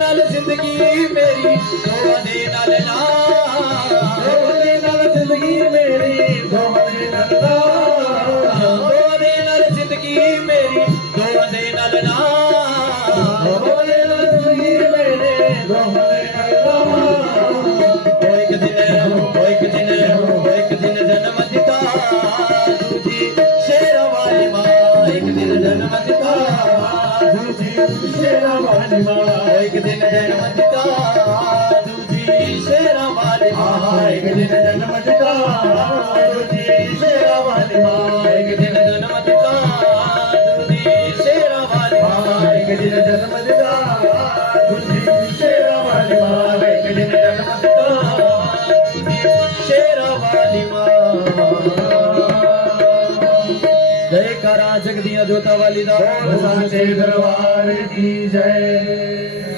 नाल जिंदगी मेरी दोवां दे नाल ना, दोवां दे नाल जिंदगी मेरी दोवां दे नाल ना, दोवां दे नाल जिंदगी मेरी दोवां दे नाल ना, दोवां दे नाल जिंदगी मेरी दोवां दे नाल ना। ओ एक दिन जन्म दिता दूजी शेरां वाली मां, एक दिन जन्म दिता दूजी शेरां वाली मां, एक दिन जन्म दिता दूजी शेरां वाली मां, एक दिन जन्म दिता दूजी शेरां वाली मां, एक दिन जन्म दिता दूजी शेरां वाली मां, एक दिन जन्म दिता दूजी शेरां वाली मां, एक दिन जन्म दिता दूजी शेरां वाली मां। जयकारा जगदिया जोता वाली दा, सांचे दरबार की जय।